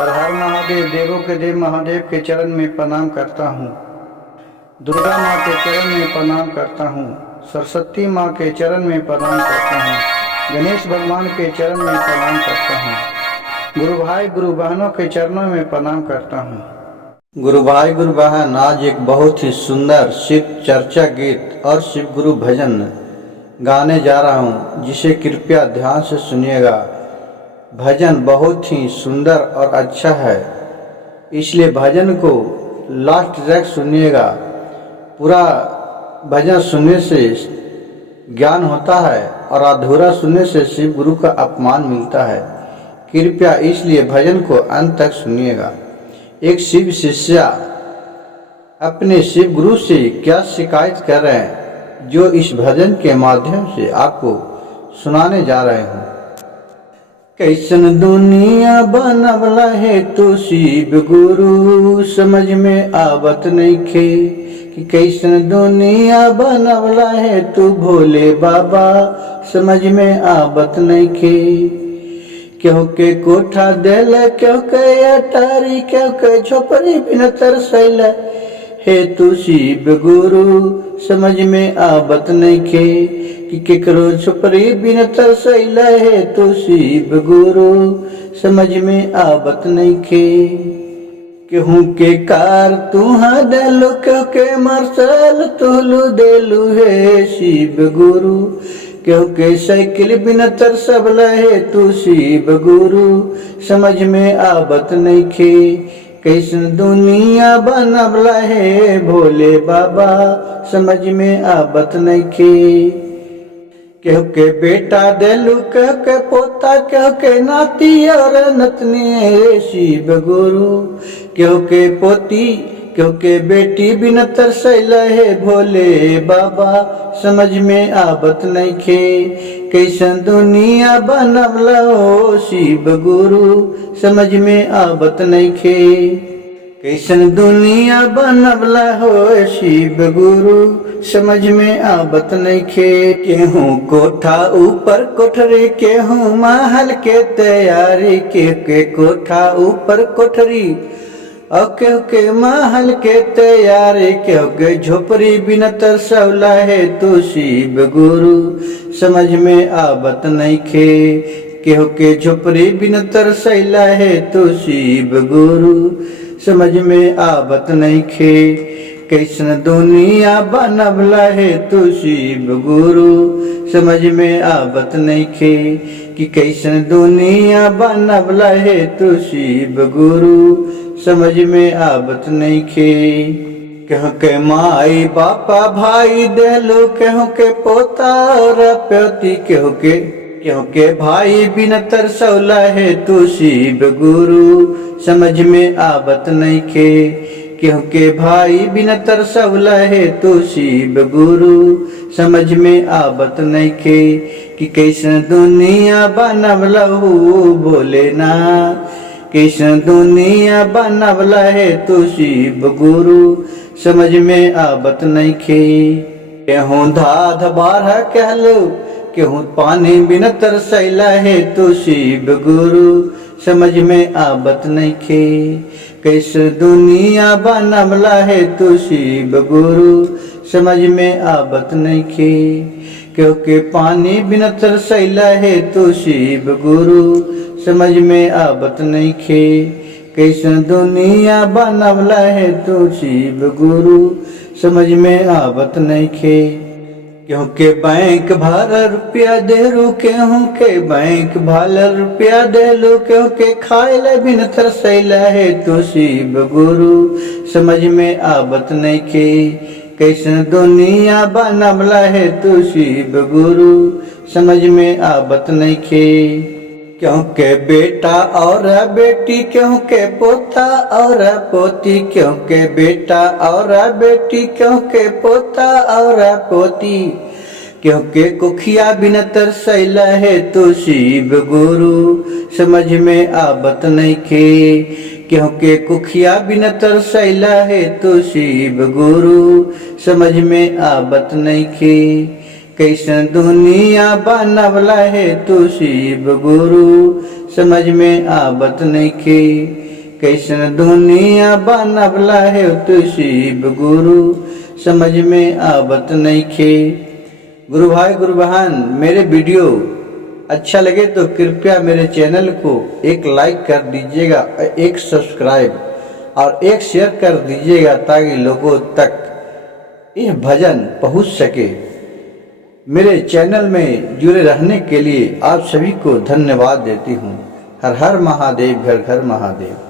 हर हर महादेव। देवों के देव महादेव के चरण में प्रणाम करता हूँ। दुर्गा माँ के चरण में प्रणाम करता हूँ। सरस्वती माँ के चरण में प्रणाम करता हूँ। गणेश भगवान के चरण में प्रणाम करता हूँ। गुरु भाई गुरु बहनों के चरणों में प्रणाम करता हूँ। गुरु भाई गुरु बहन, आज एक बहुत ही सुंदर शिव चर्चा गीत और शिव गुरु भजन गाने जा रहा हूँ, जिसे कृपया ध्यान से सुनिएगा। भजन बहुत ही सुंदर और अच्छा है, इसलिए भजन को लास्ट तक सुनिएगा। पूरा भजन सुनने से ज्ञान होता है और अधूरा सुनने से शिव गुरु का अपमान मिलता है। कृपया इसलिए भजन को अंत तक सुनिएगा। एक शिव शिष्या अपने शिव गुरु से क्या शिकायत कर रहे हैं, जो इस भजन के माध्यम से आपको सुनाने जा रहे हूँ। कैसन दुनिया बनवला है तो शिव गुरु समझ में आवत नइखे, कि कैसन दुनिया बनवला है तो भोले बाबा समझ में आवत नइखे। क्यों के कोठा देल, क्यों के अटारी, क्यों के झोपड़ी बिन तरसैल हे तू शिव गुरु समझ में आवत नइखे, कि केकरो झोपड़ी बिन तरसैल हे तू शिव गुरु समझ में आवत नइखे। केहू के कार तुहा देलु, क्यों के मरसल तुलू देलु हे शिव गुरु, क्यों के साइकिल बिन तरसबल हे तू शिव गुरु समझ में आवत नइखे। कैसन दुनिया बनवला है भोले बाबा समझ में आवत नइखे। क्यों के बेटा देलू, क्यों के पोता, क्यों के नाती और नतनी शिव गुरु, क्यों के पोती, क्यों के बेटी बिन तरसैल है भोले बाबा समझ में आवत नइखे। कैसन दुनिया बनवला हो शिव गुरु समझ में आवत नइखे। कैसन दुनिया बनवला हो शिव गुरु समझ में आवत नइखे। केहू कोठा ऊपर कोठरी, केहू महल के तैयारी, के कोठा ऊपर कोठरी और क्यों के महल के तैयारी, क्यों के झोपड़ी बिन तरसौला है तू शिव गुरु समझ में आवत नइखे। क्यों के झोपड़ी बिन तरसैला है तू शिव गुरु समझ में आवत नइखे। कैसन दुनिया बनवला है तू शिव गुरु समझ में आवत नइखे, कि कैसन दुनिया बनवला है तू शिव गुरु समझ में आवत नइखे। केहू के माई बापा भाई देलू, केहू के पोता और पोती, केहू के भाई बिन तरसौला है तू शिव गुरु समझ में आवत नइखे। केहू के भाई बिन तरसौला है तू शिव गुरु समझ में आवत नइखे। कि कैसन दुनिया बनवला हो भोलेनाथ, कैसन दुनिया बनवला है तू शिव गुरु समझ में आवत नइखे। केहू धाध बारह कहलू, केहू पानी बिन तरसैला है तू शिव गुरु समझ में आवत नइखे। कैसन दुनिया बनवला है तू शिव गुरु समझ में आवत नइखे। क्यों के पानी बिन तरसैला है तू शिव गुरु समझ में आवत नइखे। कैसन दुनिया बनवला है तू शिव गुरु समझ में आवत नइखे। क्यों के बैंक भर रुपया देलू, केहू के बैंक भर रुपया देलू, क्यों के खाइल बिन तरसैल है तू शिव गुरु समझ में आवत नइखे। कैसन दुनिया बनवला है तू शिव गुरु समझ में आवत नइखे। क्यों के बेटा और बेटी, क्यों के पोता और पोती, क्यों के बेटा और बेटी, क्यों के पोता और पोती, क्यों के कुखिया बिन तरसैल है तू शिव गुरु समझ में आवत नइखे। क्यों के कुखिया बिन तरसैल है तू शिव गुरु समझ में आवत नइखे। कैसन दुनिया बनवला है तू शिव गुरु समझ में आवत नइखे। कैसन दुनिया बनवला है तू शिव गुरु, समझ में आवत नहीं खे। गुरु भाई गुरु बहन, मेरे वीडियो अच्छा लगे तो कृपया मेरे चैनल को एक लाइक कर दीजिएगा, एक सब्सक्राइब और एक शेयर कर दीजिएगा ताकि लोगों तक यह भजन पहुंच सके। मेरे चैनल में जुड़े रहने के लिए आप सभी को धन्यवाद देती हूँ। हर हर महादेव, घर घर महादेव।